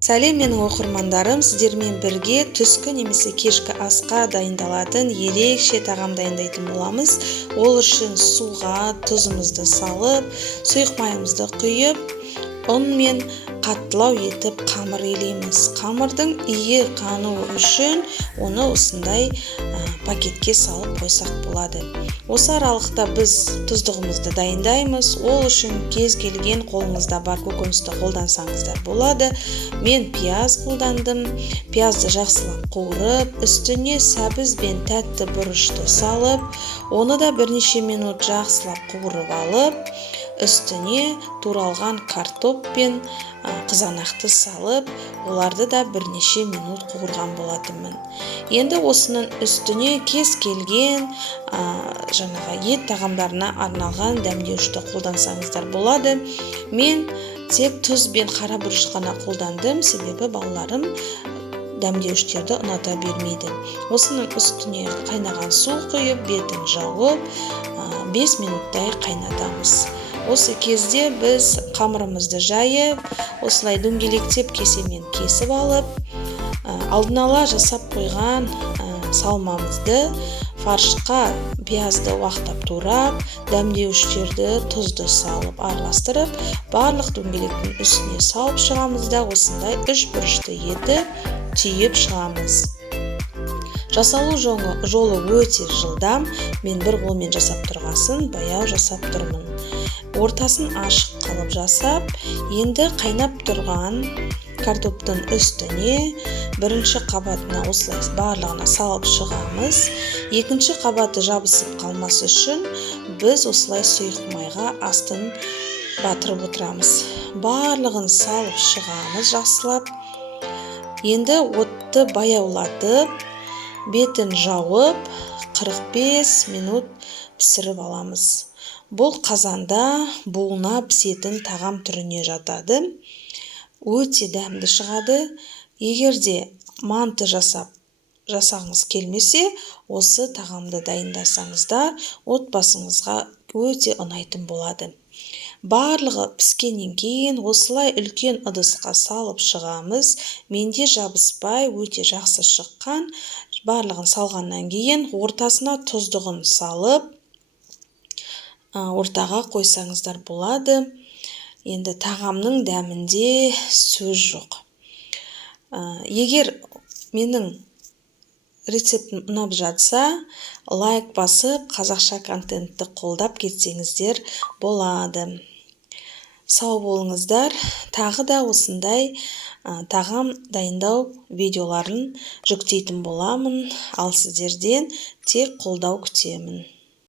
Сәлем менің оқырмандарым, сіздермен бірге түскі немесе кешкі асқа дайындалатын ерекше тағам дайындайтын боламыз. Ол үшін суға тұзымызды салып, сұйық майымызды құйып, ұн мен қаттылау етіп қамыр илейміз. Қамырдың иі қану үшін оны осындай пакетке салып қойсақ болады. Осы аралықта біз тұздығымызды дайындаймыз. Ол үшін кез келген қолыңызда бар көкөністі қолдансаңыздар болады. Мен пияз қолдандым. Пиязды жақсылап қуырып, үстіне сәбіз бен тәтті бұрышты салып, оны да бірнеше минут жақсылап қуырып алып, үстіне туралған картоп пен қызанақты салып, оларды да бірнеше минут қуырған болатынмын. Енді осының үстіне кез келген ет тағамдарына арналған дәмдеуішті қолдансаңыздар болады. Мен тек тұз бен қара бұрыш қана қолдандым, себебі балаларым дәмдеуіштерді ұната бермейді. Осының үстіне қайнаған су құйып, бетін жауып, 5 минуттай қайнатамыз. Осы кезде біз қамырымызды жайып, осылай дөңгелектеп кесемен кесіп алып, алдын ала жасап қойған салмамызды фаршқа пиязды уақтап турап, дәмдеуіштерді тұзды салып араластырып, барлық дөңгелектің үстіне салып шығамыз да осындай 3 бұрышты етіп түйіп шығамыз. Жасалу жолы өте жылдам. Мен бір қолмен жасап тұрғасын баяу жасап тұрмын. Ортасын ашық қылып жасап, енді қайнап тұрған картоптың үстіне бірінші қабатына осылай барлығына салып шығамыз. Екінші қабаты жабысып қалмас үшін біз осылай сұйық майға астын батырып отырамыз. Барлығын салып шығамыз жақсылап. Енді отты баяулатып, бетін жауып 45 минут пісіріп аламыз. Бұл қазанда буына пісетін тағам түріне жатады. Өте дәмді шығады. Егерде манты жасағыңыз келмесе, осы тағамды дайындасаңыздар, отбасыңызға өте ұнайтын болады. Барлығы піскеннен кейін осылай үлкен ыдысқа салып шығамыз. Менде жабыспай өте жақсы шыққан. Барлығын салғаннан кейін ортасына тұздығын салып, ортаға қойсаңыздар болады. Енді тағамның дәмінде сөз жоқ. Егер менің рецептім ұнап жатса, лайк басып, қазақша контентті қолдап кетсеңіздер болады. Сау болыңыздар. Тағы да осындай тағам дайындау видеоларын жүктейтін боламын. Ал сіздерден тек қолдау күтемін.